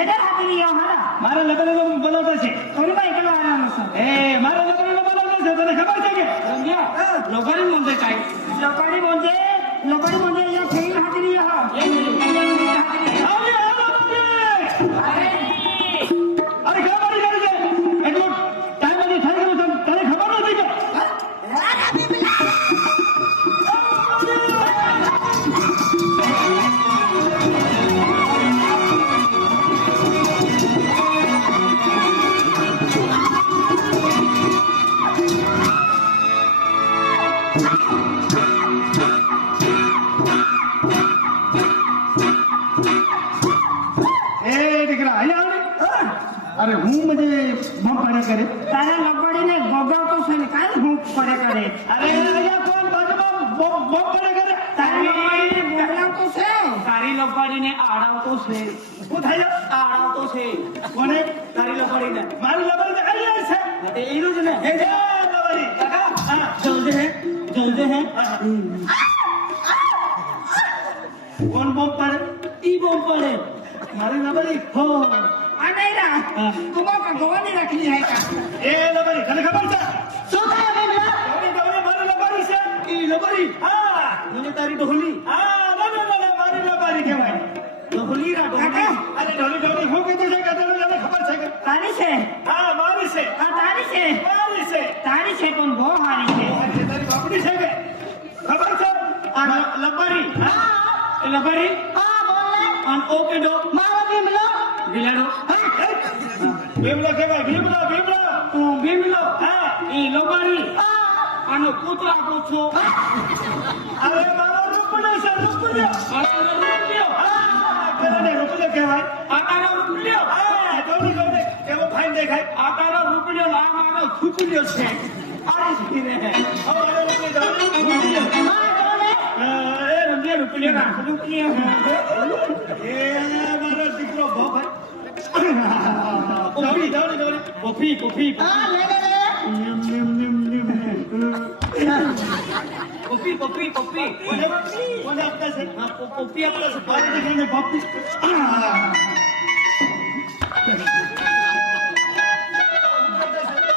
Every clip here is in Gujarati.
કેડે હાજરી હારા મારા લગ્નનો બોલાવતો છે કોરીમાં એકલો આરામ છે એ મારા લગ્નનો બોલાવતો છે તને ખબર છે કે સમજ્યા લોકોની મંદે કાઈ લોકોની બોંજે અહીંયા ફેર હાજરી હા અરે ખબર નથી કે એટલું ટાઈમ નથી થઈ ગયો તને ખબર નથી કે અરે હું મને બમ પડે કરે તારે લગડીને ગોગાવતો છે ને કાઈ હું પડે કરે અરે અહીંયા કોણ બાજુમાં બમ પડે કરે તારે લગડીને બોલાવતો છે તારી લગડીને આડાવતો છે શું થાય આડાવતો છે કોને તારી લગડીને મારી લગડીને અહીંયા છે તે એનું જ ને હે લગડી કાકા હા જલ્દી હે કોણ બમ પડે ઈ બમ પડે મારી લગડી હો આનેરા તુમા કા ગવાની રાખી હે કા એ લબરી તને ખબર છે શું થાય બેબલા ડોલી મારી લબરી છે ઈ લબરી હા મને તારી ડોલી હા ના મારી લબરી કહેવાય ડોલી રા ડોલી અરે ડોલી હું કીધું છે કે તને ખબર છે કે તારી છે હા મારી છે હા તારી છે તારી છે પણ બહુ હારી છે તારી બાપડી છે કે ખબર છે આ લબરી હા લબરી હા બોલ આમ ઓકે ડો મારો બીમલો બિલાડો ભીમલો કહેવાય ભીમલો હા ઈ લોબારી આનો કૂતરા પૂછો અરે મારો રૂપલ્યો છે રૂપલ્યો કહેવાય આકારો રૂપલ્યો હા જોડી કેવો ફાઈન દેખાય આકારો રૂપલ્યો આ મારો છુપલ્યો છે આરી સીરે અમારો રૂપલ્યો એ રંગે રૂપલ્યો ના રૂપલ્યો એ મારો દીકરો બહુ ભાઈ કોફી હા લે કોફી કોને આપતા છે હા કોફી આપતા છે બારી દીકરીને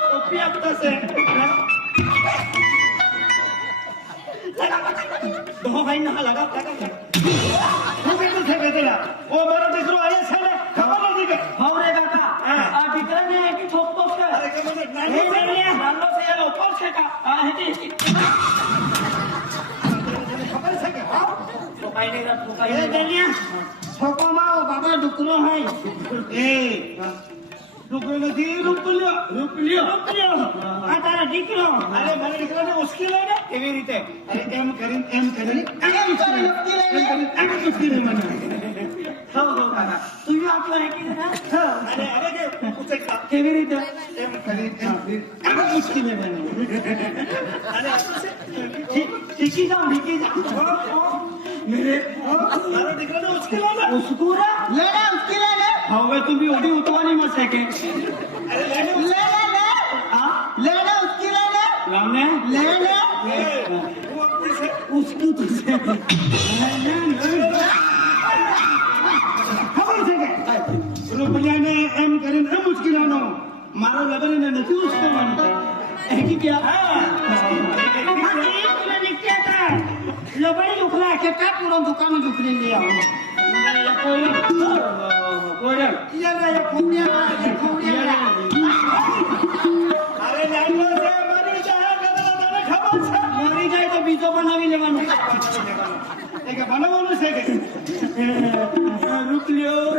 કોફી આપતા છે તો ભાઈ ના લગા હું કીધું છે બેટા ઓ મારો દીકરો આયા છે ને ખબર નથી કે હવરે કાકા આ દીકરાને એકી છોકતો છે અરે કે મને નાનો છે એનો ઉપર છે કા આ હેતી ખબર છે કે હા એ દલિયા છોકોમાં બાબા ડુકરો હોય એ ડુકરો નથી રૂપલ્યો આ તારા દીકરો અરે મારા દીકરાને ઉશ્કેલ ને કેવી રીતે અરે એમ કરીને ઉશ્કેલ મને કાકા તું આટલો હેકી ને અરે કે પૂછે કેવી રીતે એમ ઉશ્કેલ મને અરે ઠીકી જાઉં મેરે મારો દીકરાને ઉશ્કેલ ને ઉસ્કુરા લેને ઉસ્કીલે લે હવે તું બી ઓડી ઉતવાની માં છે કે અરે લેને હા લેને ઉસ્કીલે લે લાવને લેને હું આપતી છે ઉસ્કુ તો છે ખબર છે કે રૂપિયાને એમ કરીને એમ ઉચકીવાનો મારો લગન નથી ઉચકવાનો એકી ગયા હા લબડી ઉખલા કે કા પૂરો દુકાન દુકરી લઈ આવો કોડલ ઈયા ખોડિયા અરે નાનો છે મારી ચાહ કરવા તને ખબર છે મરી જાય તો બીજો બનાવી લેવાનો એક બનાવવાનું છે કે રૂપિયો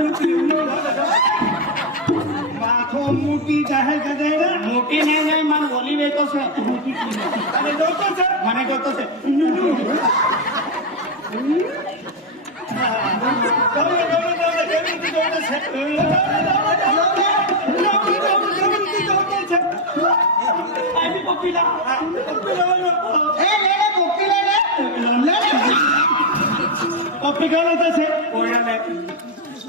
માથો મોટી જાહેર કરે ને મોટી નહીં જાય મને બોલી વેચો છે અને જોતો છે મને જોતો છે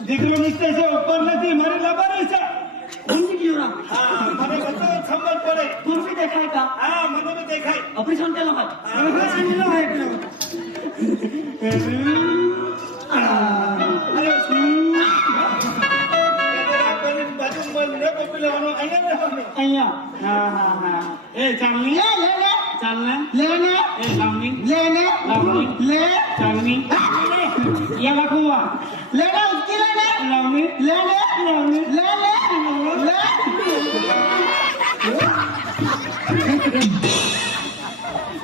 દીકરો નીચે છે ઉપર નથી મારી લબારી છે મને બધો ખબર પડે તું બી દેખાય કા હા મને બી દેખાય ઓપરેશન કેલો હોય અહીંયા हाँ हाँ हाँ ए चांदनी લે લે લે चालना લે ને ए लावणी લે ને लावणी લે चांदनी ये बकुआ લે ને ઉચકી લે ને लावणी લે ને लावणी લે ને લે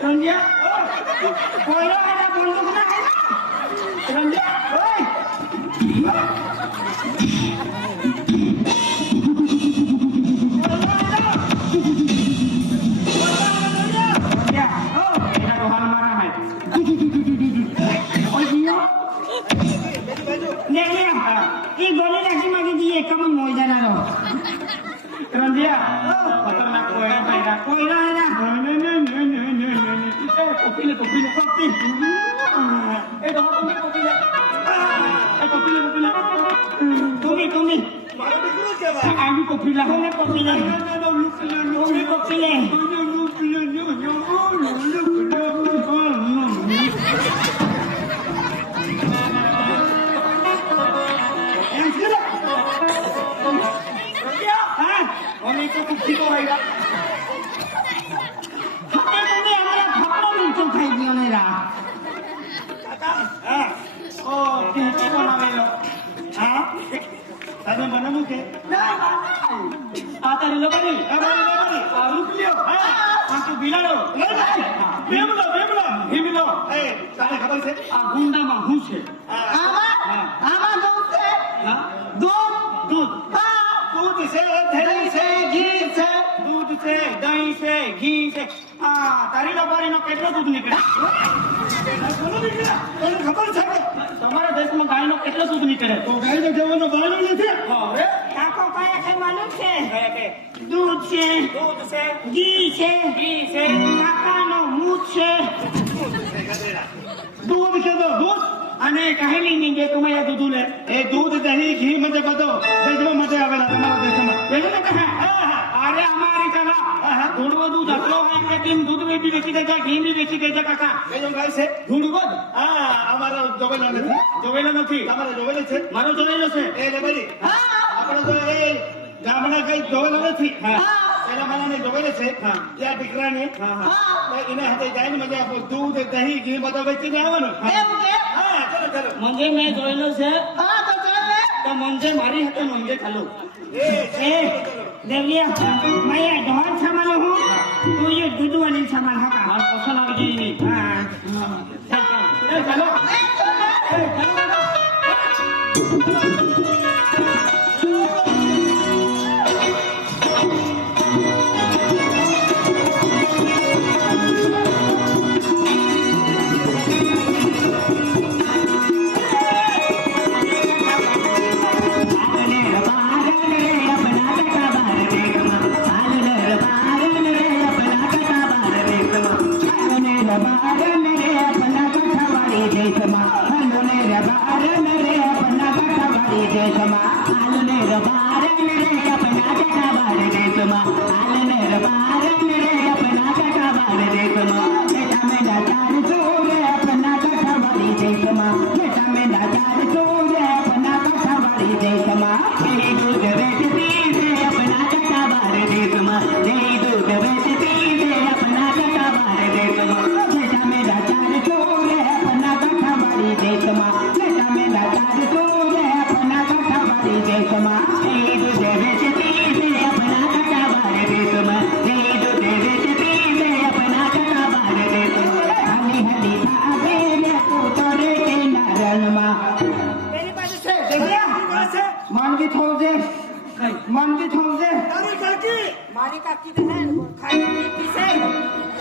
रंजिया કોઈનો આના બંદૂક ના હે रंजिया ओए रंजिया ओ एका तो हाल मारा है ઓય જીઓ લે લે ઈ ગોલી રાખી માંગી દીએ કમ મોઈ જનારો रंजिया खतरनाक कोयरा पायरा કોઈનો આના कॉफी ले कॉफी ए तो तुम्हें कॉफी ले ए कॉफी ले તુમી मारो देखो क्या बात आमी कॉफी ला તુમે કોપી લે તુમે કોપી લે એમ છે ને હા हमें तो कॉफी को आएगा હવે તમે અમારા ફકડો મીઠો ખાઈ ગયો ને રા हां ओ पीछे बनावेलो हां ताजे बनामु के आ तारी लोबानी आ रुक लियो हां आ तो बिलाड़ो बेमलो हिमलो ए तारे खबर से आ गुंडा में हूं छे આમાં દૂધ છે हां દૂધ दूध હા दूध से दही से ઘી છે दूध से दही से घी से आ तारी लोबानी नो કેટલો दूध નીકળે બોલો નીકળે તને ખબર છે તમારા દેશમાં ગાયનો કેટલો દૂધ નીકળે તો ગાયનો જવાનો બાયલો નથી અરે કાકો કયા ખાવાનું છે કયા કે દૂધ છે दूध से ઘી છે घी से કાકાનો મૂત છે दूध के दो दूध અને કહેલી ની જે તમે આ દૂધ લે ए दूध दही घी मते बतो देशમાં मते आवेला તમારા દેશમાં પેલું તો કહે અરે અમારી કલા થોડું દૂધ આટલો હોય કે તેમ દૂધ બી વેચી દેજા ઘી બી વેચી દેજા કાકા એ જો ગાય છે થોડું હા અમારો જોવેલો નથી જોવેલો નથી તમારો જોવેલો છે મારો જોયેલો છે એ લેબડી આપણે તો એ ગામડા કઈ જોવેલો નથી પેલા મને જોવેલો છે ત્યાં દીકરાને એને હાથે જાય ને મજા આપો દૂધ દહીં ઘી બધું વેચીને આવવાનું એવું કે હા ચલો ચલો મંજે મેં જોયેલો છે હા તો ચાલ ને તો મંજે મારી હાથે મંજે ખાલો એ દેવલિયા मैं ढोल सामान हूँ तू ये दूध वाली सामान होगा हां पसंद आ गई नहीं हाँ चलो मानवी थोजे मानवी थोजे તારી કાકી मारी काकी तो है खाई पी से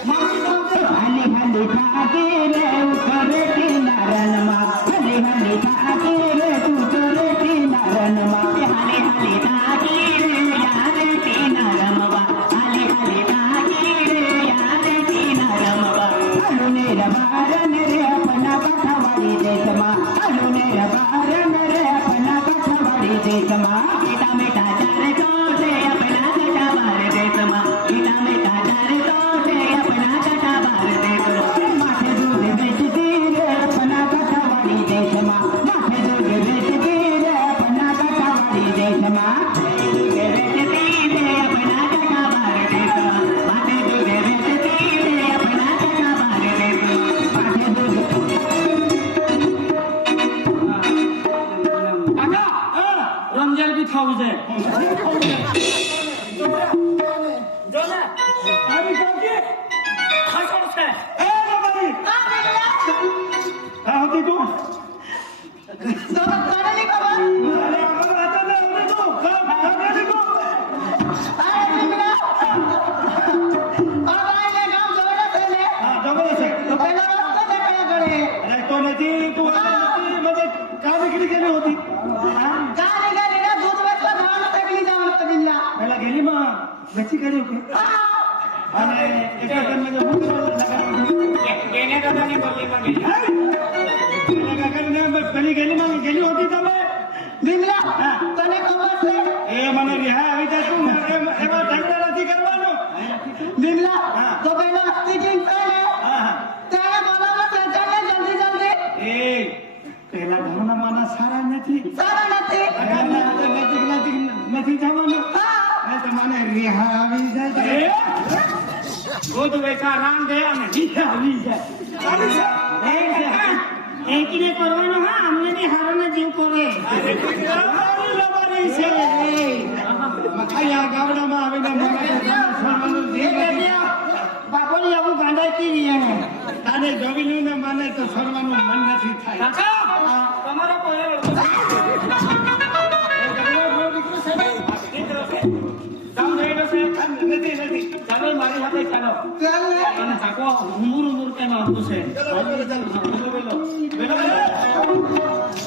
मानवी थोजे हनी हनी खाके रे उतरे किनारन मा हनी हनी खाके रे उतरे किनारन मा हनी हनी खाके रे यार किनारन मा हनी हनी खाके रे यार किनारन मा अलुने रबारन रे अपना कठवाड़ी देश मा अलुने रबारन रे अपना कठवाड़ी देश मा मीठा मीठा चार तो से अपना कठवाड़ देश मा मीठा मीठा चार तो से अपना कठवाड़ देश मा माथे दूध बेचती रे अपना कठवाड़ी देश मा माथे दूध बेचती रे अपना कठवाड़ी देश मा दूध बेचती रे अपना कठवाड़ी ખાવું છે જો ને આવી કાકી ખસડ છે એ બાબાજી હા હતી તું અરે આગળ વાતા ને હવે તું કામ હતી તું હા જબરદસ્ત છે અરે તો નથી તું નથી મને કા નીકળી ગયેલી હતી પેલા ગેલીમાં વેચી કર્યું કે અને એટલા ઘરમાં જે હું એને દાદાની બદલીમાં ગઈ પેલી ગેલીમાં ગેલી હતી તમે એ મને રિહા આવી જાય તું એમાં ઝઘડા નથી કરવાનો હા હા એ પેલા ઘરના માના સારા નથી ઘરના અંદર નજીક નથી જવાનું તો મને રિહા આવી જાય ખુદ વેચા રામ દે અને આવી જાય એકને કરવાનો હા અમને બી હારોનો જીવ કરે ગામડામાં આવીને બાપોની આવું ગાંડા કી રહ્યા તાને જોવી ને મને તો સરવાનું મન નથી થાય કાકા તમારો કોઈ નથી ચાલો મારી સાથે ચાલો અને કાકો ઉમર કેમ આવતું છે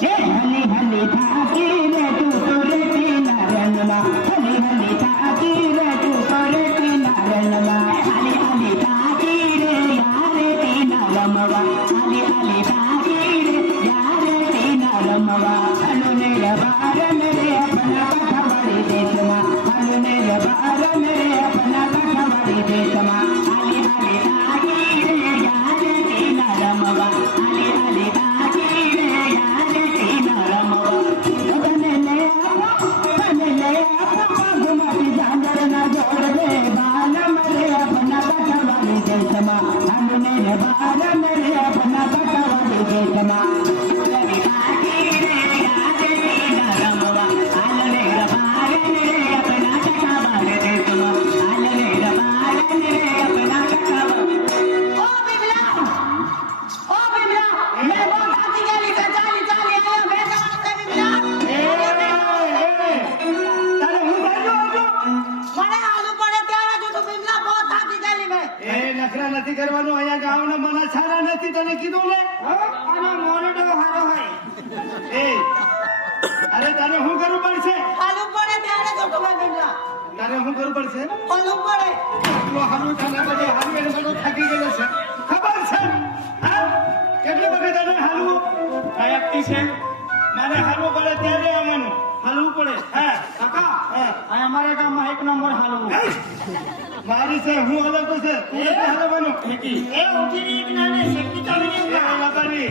હે હલી હલી થાકી રે તું તો રેતીના રંગમાં હલી હલી થાકી રે તું તો રેતીના રંગમાં હલી હલી થાકી રે યાર તેના રમવા હલી હલી થાકી રે યાર તેના રમવા હલુને રબારન રે આપના પઠવાડી દેશમાં હલુને રબારન રે આપના પઠવાડી દેશમાં હલી હલી થાકી રે યાર તેના રમવા હલી હલી થાકી રે યાર તેના રમવા તને લે આપો બાગુમાંથી જાંગરના જોડ દે બાલમ રે આપના પઠવાડી દેશમાં હલુને રબારન રે આપના પઠવાડી દેશમાં હલી થાકી રે યાર તેના રમવા હલને રબારન રે આપના પઠવાડી દેશમાં હલને રબારન રે આપના પઠવાડી તારે હું એ નખરા નથી કરવાનું અહીંયા ગામના મના સારા નથી તને કીધું ને અને મોરડો હારો હોય એ અરે તારે શું કરવું પડશે તારે શું કરવું પડશે આટલો હારું તને બધે હારું એને બધું થાકી ગયેલો છે ખબર છે હા કેટલી વખત તને હાલવું કાયકતી છે મારે હાલવું પડે ત્યારે આવવાનું હાલવું પડે હા કાકા હા આ અમારા ગામમાં એક નંબર હાલવું મારી છે હું હલવ તો છે તું નથી હલવાનું એ ઉઠીને એક નાને શક્તિ ચાલીને એ લગાડી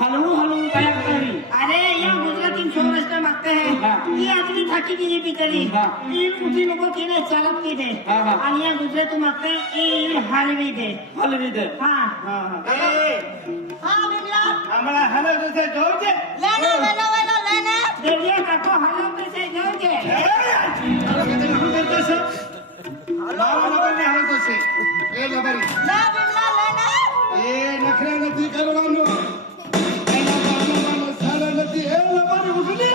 हलवू काया करी अरे ये गुजराती सौराष्ट्र मागते हैं ये आदमी थाकी की ये बिचारी ये उठी लोगों की ने चालक की दे आणि या गुजराती मागते ये हलवी दे हाँ હમણાં હલવ તો છે જોઉં છે देविया काको हलव कैसे जाओगे શું કરતો છે મારા નંબરને હલતો છે એ લગાડી એ નખરા નથી કરવાનું એના ગામમાં સારા નથી એ લગાડી ઉઠલી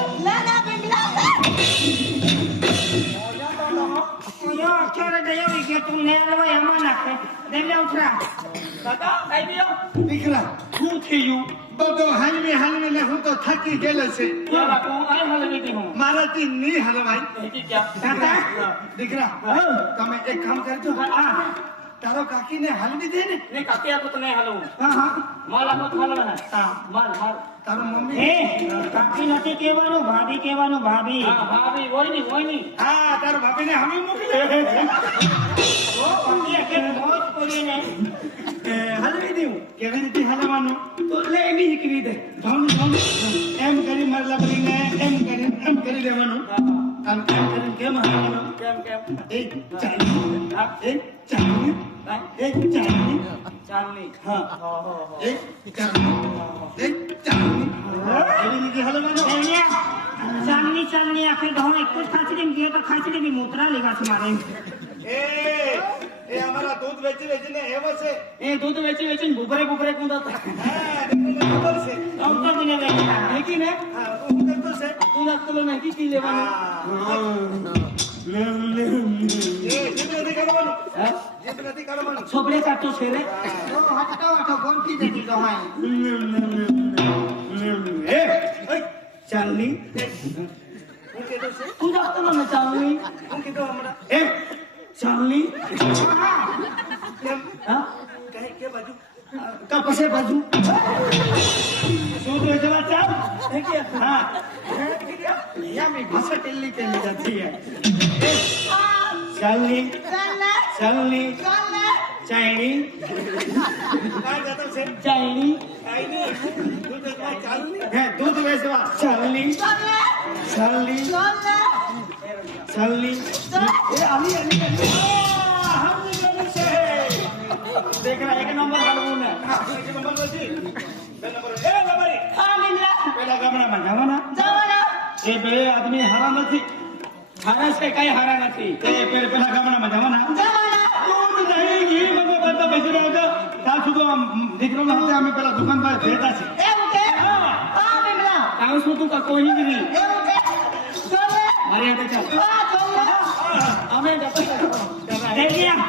यो अक्षर गयो विके तुम ने अलवा यमा नाखे देविया उठरा काका कई दियो દીકરા શું થયું બધો હાલવી હાલવીને હું તો થાકી ગયેલો છે क्या बात हूँ आई हलवी दी हूँ મારાથી નહીં હલવાય ठीक क्या કાકા દીકરા તમે એક કામ કરજો हाँ તારો કાકીને હલવી દે ને नहीं काकिया को तो नहीं हलवू હા હા माल आपको हलवा है હા माल माल તારો મમ્મી એ કાકી નથી કહેવાનું ભાભી કહેવાનું ભાભી હા ભાભી હોય ની હા તારો ભાભીને હમી મૂકી દે ઓ કાકી કે મોજ કરીને હલવી દઉં કેવી રીતે હલવાનું તો લે એવી શીખવી દે ધમ એમ કરી મારલા કરીને એમ કરી દેવાનું આમ એમ કરીને કેમ હલવાનું કેમ એક ચાલી એક ચાલી એક ચાલી ચાલની હા એવી રીતે હાલો માનો ચાલની ચાલની આખી ઘઉં એક જ ખાચડી ગયો તો ખાચડી બી મૂતરા લેવા છે મારે એ અમારા દૂધ વેચીને એવો છે એ દૂધ વેચીને ભૂખરે કૂદા ખબર છે અંકલ દિને વેચતા હેકી ને હા હું કરતો છે તું નાસ્તો ને હેકી લેવાનું છોકરે કાઢતો છે રે હટો ગોમતી જતી તો હાય ચાલની તું જાતો ને ચાલની ચાલની હા કે બાજુ કપસે બાજુ શું તો જવા ચાલ હા યામી ભાષા ટેલી જતી હે ચાલની ચાલની ચાઈની ચાઈની દૂધ વેચવા ચાલની ચાલની ચાલની देख रहा एक नंबर हालવું ને એક નંબર નથી બે નંબર લબરી હા મિલા પેલા ગામડામાં જવાના એ બે આદમી હારા નથી હારા છે કઈ હારા નથી એ પેલા ગામડામાં જવાના દૂધ દહીં ઘી બધું બધા બેસી રહ્યા હતા ત્યાં સુધી દીકરો હતા અમે પેલા દુકાન પર ભેટા છે એવું કે હા મિલા કામ શું તું કોઈ જ નહીં એવું કે ચાલે મારી હાથે ચાલ હા ચાલે અમે દેલિયા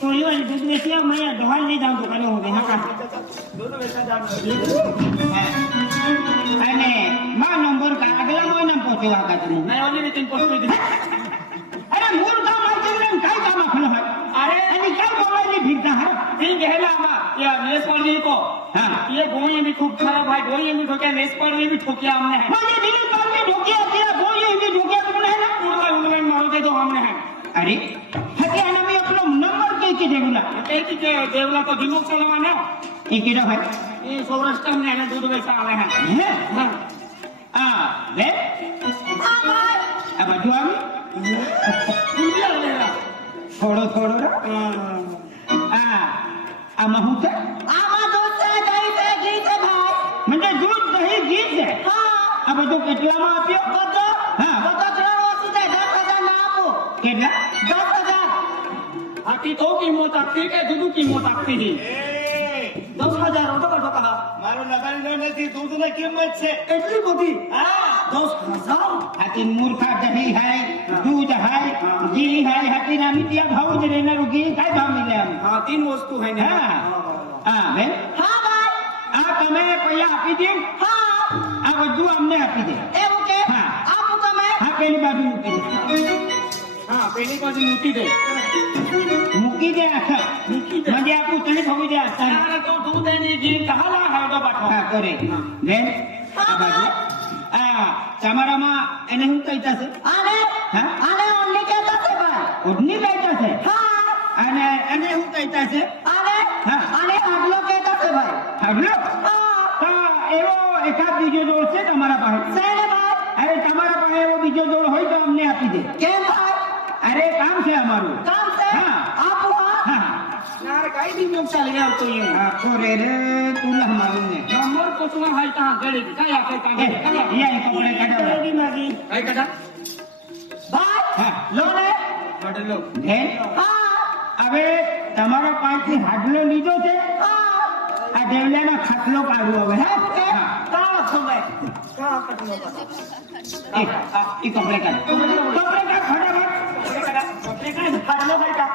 તો યો દૂધ વેચિયા મેં દવાઈ લઈ જાઉં દુકાને હું હા દૂધ વેચા જાવ અને માં નંબર આગલા મહિના પહોંચ્યો આ કાચનું મેં ઓલી રીતે પોસ્ટ કરી અરે મૂળ કામ આવતું ને કઈ કામ આખલો હોય अरे અને કઈ બોલાની ભીડતા હા तीन गहला हमारा ये नेस पढ़ने को हाँ ये गोई भी खूब खराब भाई गोई भी ठोकिया नेस पढ़ने भी ठोकिया हमने है मुझे दिल्ली पर में ढोकिया तेरा बोल ये भी ढोकिया तुमने है ना उड़वे मारो दे दो हमने है अरे हटिया में अपना नंबर के देगुला कहती के देवला को दिमाग चलवाना ये किधर है ये सौराष्ट्र में है दूध वैसा आए हैं है हाँ आ ले अब जो हम दूध लेगा થોડો થોડો આમાં હું છે આમાં દૂધ છે દહીં છે ઘી છે ભાઈ મને દૂધ દહીં ઘી છે હા આ બધું કેટલામાં આપ્યો બધો હા બધો 3 વસ્તુ છે 10,000 ના આપું કેટલા 10,000 आती तो कीमत आती के दूध कीमत आती ही 10,000 ઓટો કટો કહા મારો લગાડી નથી દૂધ ની કિંમત છે એટલી બધી હા 10,000 હાથી મૂર્ખા દહીં હાય દૂધ હાય ઘી હાય હાથી નામી ત્યાં ભાવ જ રહેનારું ઘી કાંઈ ભાવ મિલે આમ हाँ तीन वस्तु है ना હા હા બેન હા ભાઈ આ તમે પૈસા આપી દે હા આ બધું અમને આપી દે એવું કે હા. આપું તમે હા પેલી બાજુ મૂકી દે हाँ पहली बार मूर्ति दे મૂકી દે આખા મૂકી દે. મને આપું તને થવી દે આખા सारा तो दूध है नहीं घी कहाँ ला है तो बैठो હા કરે બેન આ બાજુ આ તમારામાં એને શું કહેતા છે આને હા? આને ઓનલી કહેતા છે ભાઈ ઓઢની કહેતા છે હા અને એને શું કહેતા છે આને હા. આને આગલો કહેતા છે ભાઈ હાગલો હા તો એવો એકાદ બીજો જોડ છે તમારા પાસે સેને ભાઈ અરે તમારા પાસે એવો બીજો જોડ હોય તો અમને આપી દે કેમ ભાઈ અરે કામ છે અમારું કામ છે હા. આપું હા હા यार कई दिन लोग चले गए तो ये આખો રે રે તું ના મારું ને नंबर पूछना है कहाँ गले की क्या आपके काम એ યા કપડે કાઢો રેડી માગી कई कटा ભાઈ હા લો ને बड़े लोग બેન હા હવે તમારા પાસેથી હાડલો લીધો છે હા આ દેવલાનો ખાટલો કાઢવો હવે હા કે હા કાળો સમય કાળો કટલો એ કપડે કાઢ કપડે કાઢ ફટાફટ કટલો ભાઈ કા